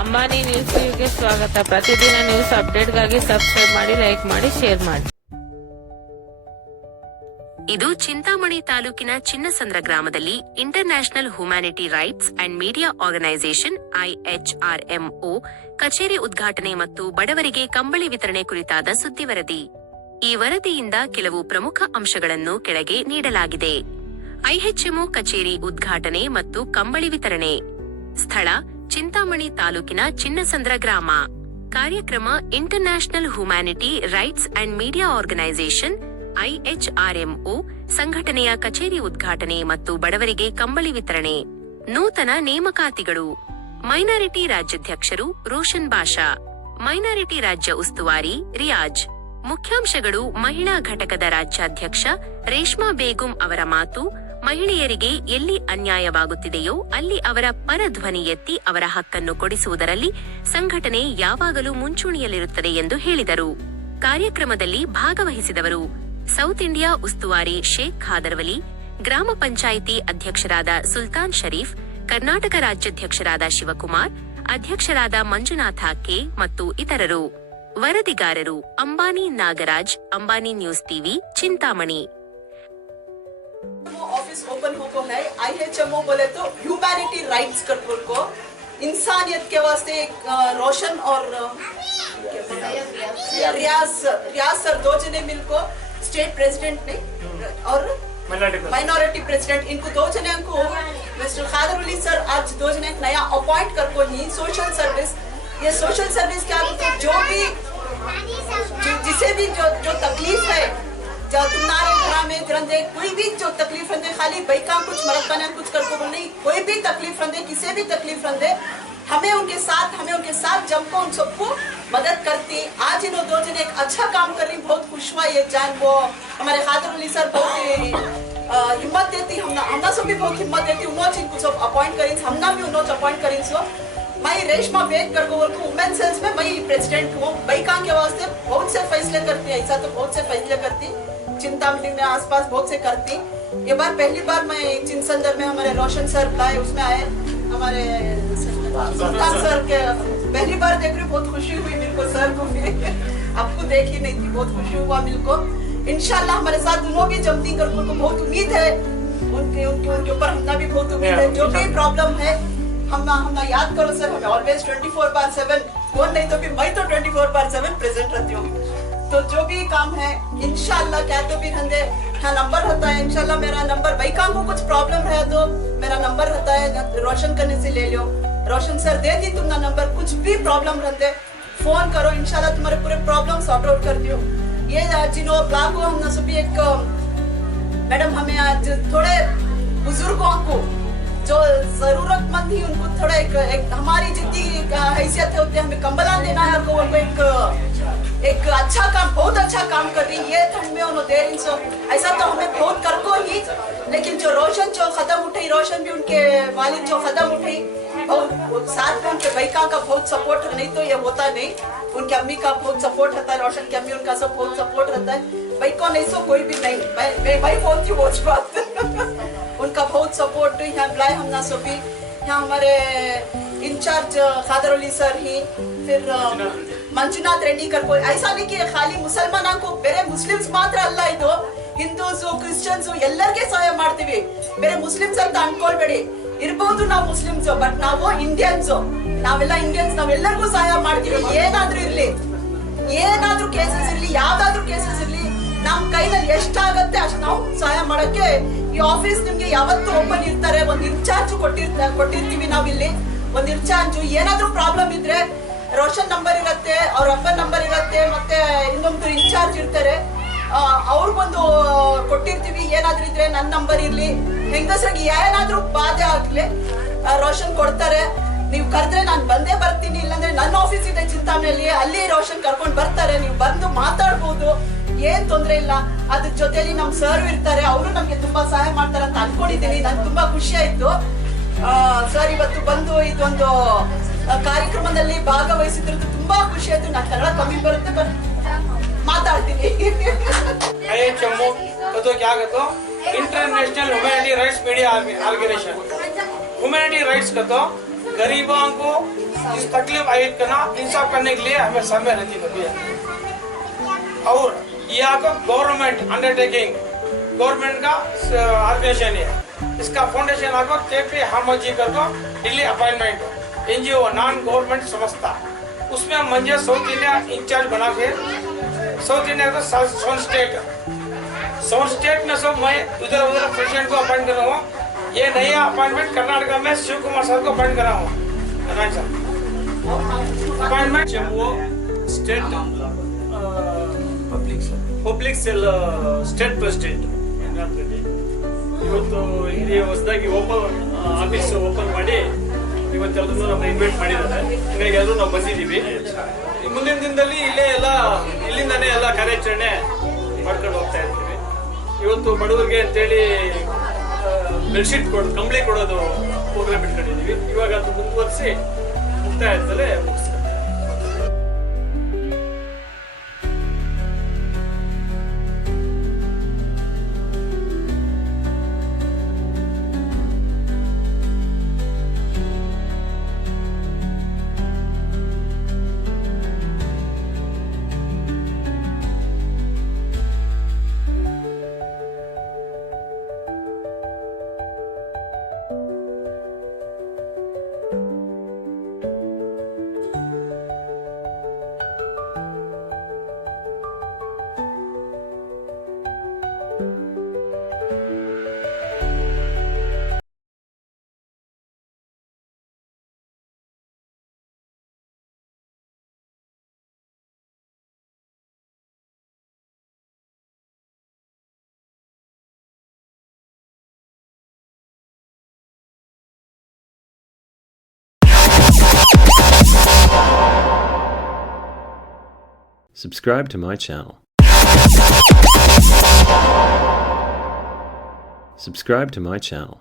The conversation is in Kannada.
ಅಂಬಾನಿ ನ್ಯೂಸ್ ಟಿವಿಗೆ ಸ್ವಾಗತ. ಪ್ರತಿದಿನ ನ್ಯೂಸ್ ಅಪ್ಡೇಟ್ಗಾಗಿ ಸಬ್ಸ್ಕ್ರೈಬ್ ಮಾಡಿ, ಲೈಕ್ ಮಾಡಿ, ಶೇರ್ ಮಾಡಿ. ಇದು ಚಿಂತಾಮಣಿ ತಾಲೂಕಿನ ಚಿನ್ನಸಂದ್ರ ಗ್ರಾಮದಲ್ಲಿ international humanity rights and media organisation IHRMO ಕಚೇರಿ ಉದ್ಘಾಟನೆ ಮತ್ತು ಬಡವರಿಗೆ ಕಂಬಳಿ ವಿತರಣೆ ಕುರಿತಾದ ಸುದ್ದಿ ವರದಿ. ಈ ವರದಿಯಿಂದ ಕೆಲವು ಪ್ರಮುಖ ಅಂಶಗಳನ್ನು ಕೆಳಗೆ ನೀಡಲಾಗಿದೆ. IHMO ಕಚೇರಿ ಉದ್ಘಾಟನೆ ಮತ್ತು ಕಂಬಳಿ ವಿತರಣೆ. ಸ್ಥಳ ಚಿಂತಾಮಣಿ ತಾಲೂಕಿನ ಚಿನ್ನಸಂದ್ರ ಗ್ರಾಮ. ಕಾರ್ಯಕ್ರಮ international humanity rights and media organisation IHRMO ಸಂಘಟನೆಯ ಕಚೇರಿ ಉದ್ಘಾಟನೆ ಮತ್ತು ಬಡವರಿಗೆ ಕಂಬಳಿ ವಿತರಣೆ. ನೂತನ ನೇಮಕಾತಿಗಳು. ಮೈನಾರಿಟಿ ರಾಜ್ಯಾಧ್ಯಕ್ಷರು ರೋಷನ್ ಬಾಷಾ, ಮೈನಾರಿಟಿ ರಾಜ್ಯ ಉಸ್ತುವಾರಿ ರಿಯಾಜ್. ಮುಖ್ಯಾಂಶಗಳು. ಮಹಿಳಾ ಘಟಕದ ರಾಜ್ಯಾಧ್ಯಕ್ಷ ರೇಷ್ಮಾ ಬೇಗಂ ಅವರ ಮಾತು. ಮಹಿಳೆಯರಿಗೆ ಎಲ್ಲಿ ಅನ್ಯಾಯವಾಗುತ್ತಿದೆಯೋ ಅಲ್ಲಿ ಅವರ ಪರ ಧ್ವನಿ ಎತ್ತಿ ಅವರ ಹಕ್ಕನ್ನು ಕೊಡಿಸುವುದರಲ್ಲಿ ಸಂಘಟನೆ ಯಾವಾಗಲೂ ಮುಂಚೂಣಿಯಲ್ಲಿರುತ್ತದೆ ಎಂದು ಹೇಳಿದರು. ಕಾರ್ಯಕ್ರಮದಲ್ಲಿ ಭಾಗವಹಿಸಿದವರು ಸೌತ್ ಇಂಡಿಯಾ ಉಸ್ತುವಾರಿ ಶೇಖ್ ಖಾದರ್ವಲಿ, ಗ್ರಾಮ ಪಂಚಾಯಿತಿ ಅಧ್ಯಕ್ಷರಾದ ಸುಲ್ತಾನ್ ಶರೀಫ್, ಕರ್ನಾಟಕ ರಾಜ್ಯಾಧ್ಯಕ್ಷರಾದ ಶಿವಕುಮಾರ್, ಅಧ್ಯಕ್ಷರಾದ ಮಂಜುನಾಥ ಕೆ ಮತ್ತು ಇತರರು. ವರದಿಗಾರರು Ambani Nagaraj, Ambani news TV, Chintamani. Office open होको है। IHMO बोले तो ह्यूमैनिटी राइट्स करने को, इंसानियत के वास्ते रोशन और रियाज सर दो जने मिलको, स्टेट प्रेसिडेंट ने और माइनॉरिटी प्रेसिडेंट, इनको दो जने को मिस्टर खादरुली सर आज दो जने नया अपॉइंट करको ही सोशल सर्विस। ये सोशल सर्विस क्या होता है? जो भी जिसे भी जो तकलीफ है, जब तुम्हारे घर में रंदे कोई भी जो तकलीफ रंदे, खाली बैका कुछ मरद बना कुछ करको बोल नहीं, कोई भी तकलीफ रंदे, किसी भी तकलीफ रंदे, हमें उनके साथ जमको उन सबको मदद करती। आज इन दो जने एक अच्छा काम कर रही, बहुत खुश हुआ ये जान। वो हमारे खादरुली सर बहुत हिम्मत देती, हमना सब भी बहुत हिम्मत देती। उन्होंने इनको सब अपॉइंट करी, हमना भी उन्होंने अपॉइंट करी। सो मैं रेशमा बेग करको वुमेन सेल्स में मैं प्रेसिडेंट हूँ। बैका के वास्ते बहुत से फैसले करती, ऐसा तो बहुत से फैसले करती, चिंतामणि में आसपास बहुत से करती। ये बार पहली बार मैं चिनसंदर में हमारे रोशन सर बुलाए, उसमें आए हमारे सुल्तान सर के पहली बार देख रही, बहुत खुशी हुई मेरे को। सर को भी आपको देखी नहीं थी, बहुत खुशी हुआ मेरे को। इंशाल्लाह हमारे साथ दोनों भी जमती कर को बहुत उम्मीद है, उनके ऊपर हमना भी बहुत उम्मीद है। जो भी प्रॉब्लम है हमना याद करो सर, हमें ऑलवेज 24/7 कौन नहीं तो भी मैं तो 24/7 प्रेजेंट रहती हूँ। तो जो भी काम है इंशाल्लाह क्या तो भी हंदे हाँ नंबर रहता है। इंशाल्लाह मेरा नंबर भाई काम को कुछ प्रॉब्लम है तो मेरा नंबर रहता है, रोशन करने से ले लो। रोशन सर दे दी तुमना नंबर, कुछ भी प्रॉब्लम रहते फोन करो, इंशाल्लाह तुम्हारे पूरे प्रॉब्लम सॉर्ट आउट कर दियो। ये जिनो ब्लॉक को हमने सभी एक मैडम हमें आज थोड़े बुजुर्गों को जो जरूरतमंद थी उनको थोड़ा एक हमारी जितनी हैसियत है उतने हमें कंबला देना है उनको एक अच्छा काम, बहुत अच्छा काम कर रही है। ठंड में उन्होंने देर इनसे ऐसा तो हमें बहुत कर को ही, लेकिन जो रोशन जो कदम उठाई, रोशन भी उनके वालिद जो कदम उठाई और साथ में उनके बैका का बहुत सपोर्ट, नहीं तो ये होता नहीं। उनके अम्मी का बहुत सपोर्ट रहता है, रोशन की अम्मी उनका सब बहुत सपोर्ट रहता है। भाई को नहीं सो कोई भी नहीं, भाई बोलती वो बात उनका बहुत सपोर्ट यहाँ बुलाए हमना सो भी। यहाँ हमारे इंचार्ज खादरुली सर ही, फिर ಮಂಜುನಾಥ್ ರೆಡ್ಡಿ ಕರ್ಕೊಂಡು ಐಸಾ नहीं कि खाली ಮುಸಲ್ಮಾನ को ಬೇರೆ ಮುಸ್ಲಿಮ್ಸ್ ಮಾತ್ರ ಅಲ್ಲ, ಇದು ಹಿಂದೂಸ್ ಕ್ರಿಶ್ಚಿಯನ್ಸ್ ಎಲ್ಲರಿಗೆ ಸಹಾಯ ಮಾಡ್ತೀವಿ, ಬೇರೆ ಮುಸ್ಲಿಮ್ಸ್ ಅಂತ ಅನ್ಕೊಳ್ಬೇಡಿ. ಇರಬಹುದು ನಾವು ಮುಸ್ಲಿಮ್ಸ್, ಬಟ್ ನಾವು ಇಂಡಿಯನ್ಸ್, ನಾವೆಲ್ಲ ಇಂಡಿಯನ್ಸ್, ನಾವೆಲ್ಲರಿಗೂ ಸಹಾಯ ಮಾಡ್ತೀವಿ. ಏನಾದ್ರೂ ಇರ್ಲಿ, ಏನಾದ್ರೂ ಕೇಸಸ್ ಇರ್ಲಿ, ಯಾವ್ದಾದ್ರು ಕೇಸಸ್ ಇರ್ಲಿ, ನಮ್ ಕೈನಲ್ಲಿ ಎಷ್ಟಾಗತ್ತೆ ಅಷ್ಟು ನಾವು ಸಹಾಯ ಮಾಡಕ್ಕೆ ಈ ಆಫೀಸ್ ನಿಮ್ಗೆ ಯಾವತ್ತೂ ಓಪನ್ ಇರ್ತಾರೆ. ಒಂದ್ ಇನ್ಚಾರ್ಜ್ ಕೊಟ್ಟಿರ್ತೀವಿ ನಾವಿಲ್ಲಿ, ಒಂದ್ ಇನ್ಚಾರ್ಜ್. ಏನಾದ್ರೂ ಪ್ರಾಬ್ಲಮ್ ಇದ್ರೆ ರೋಷನ್ ನಂಬರ್ ಇರುತ್ತೆ, ಅವ್ರ ಅಪ್ಪನ ನಂಬರ್ ಇರುತ್ತೆ, ಮತ್ತೆ ಇನ್ನೊಂದು ಇನ್ಚಾರ್ಜ್ ಇರ್ತಾರೆ, ಅವ್ರಿಗೊಂದು ಕೊಟ್ಟಿರ್ತೀವಿ. ಏನಾದ್ರೂ ಇದ್ರೆ ನನ್ನ ನಂಬರ್ ಇರ್ಲಿ, ಹೆಂಗಸ್ರಿಗೆ ಏನಾದ್ರೂ ಬಾಧೆ ಆಗ್ಲಿ ರೋಷನ್ ಕೊಡ್ತಾರೆ. ನೀವು ಕರೆದ್ರೆ ನಾನು ಬಂದೇ ಬರ್ತೀನಿ, ಇಲ್ಲಾಂದ್ರೆ ನನ್ನ ಆಫೀಸ್ ಇದೆ ಚಿಂತಾಮಣಿಯಲ್ಲಿ, ಅಲ್ಲಿ ರೋಷನ್ ಕರ್ಕೊಂಡು ಬರ್ತಾರೆ. ನೀವು ಬಂದು ಮಾತಾಡ್ಬೋದು, ಏನ್ ತೊಂದ್ರೆ ಇಲ್ಲ. ಅದ್ರ ಜೊತೆಲಿ ನಮ್ ಸರ್ ಇರ್ತಾರೆ, ಅವರು ನಮ್ಗೆ ತುಂಬಾ ಸಹಾಯ ಮಾಡ್ತಾರೆ ಅಂತ ಅನ್ಕೊಂಡಿದ್ದೀನಿ. ನನ್ಗೆ ತುಂಬಾ ಖುಷಿ ಆಯ್ತು ಸರ್ ಇವತ್ತು ಬಂದು ಇದೊಂದು ಕಾರ್ಯಕ್ರಮದಲ್ಲಿ ಭಾಗವಹಿಸಿದ್ರದ್ದು ತುಂಬಾ ಖುಷಿ ಆಯ್ತು. ನಾನು ಕನ್ನಡ ಕಮ್ಮಿ ಬರುತ್ತೆ ಬಟ್ ಮಾತಾಡ್ತೀನಿ. IHMO तो क्या कहते international humanity rights media organisation. Humanity rights कहते गरीबों को इस तकलीफ आयद करना इंसाफ करने के लिए हमें समय रहती है। और ये आपको गवर्नमेंट अंडरटेकिंग, गवर्नमेंट का ऑर्गेनाइजेशन है। इसका फाउंडेशन आपको KP हामद जी का Delhi appointment NGO non government संस्था, उसमें मुझे साउथ इंडिया इंचार्ज बना के साउथ इंडिया का सोन स्टेट में सब मैं उधर प्रेसिडेंट को अपॉइंट कर रहा हूँ। ये नया अपॉइंटमेंट कर्नाटका में शिव कुमार साहब को अपॉइंट कर रहा हूँ। Appointment Jammu state public cell state president ಇವತ್ತು ಇಲ್ಲಿ ಹೊಸದಾಗಿ ಆಫೀಸ್ ಓಪನ್ ಮಾಡಿ ಇವತ್ತೆಲ್ಲರೂ ನಮ್ಮ ಇನ್ವೈಟ್ ಮಾಡಿದ್ದಾರೆ. ಹೀಗಾಗಿ ಎಲ್ಲರೂ ನಾವು ಬಂದಿದ್ದೀವಿ. ಮುಂದಿನ ದಿನದಲ್ಲಿ ಇಲ್ಲಿಂದಾನೇ ಎಲ್ಲ ಕಾರ್ಯಾಚರಣೆ ಮಾಡ್ಕೊಂಡು ಹೋಗ್ತಾ ಇರ್ತೀವಿ. ಇವತ್ತು ಬಡವರಿಗೆ ಅಂತೇಳಿ ಬೆಡ್ಶೀಟ್ ಕಂಬಳಿ ಕೊಡೋದು ಪ್ರೋಗ್ರಾಮ್ ಇಟ್ಕೊಂಡಿದ್ದೀವಿ. ಇವಾಗ ಅದು ಮುಂದುವರಿಸಿ ಮುಕ್ತಾಯದಲ್ಲೇ ಮುಗಿಸ್ತೀವಿ. Subscribe to my channel. Subscribe to my channel.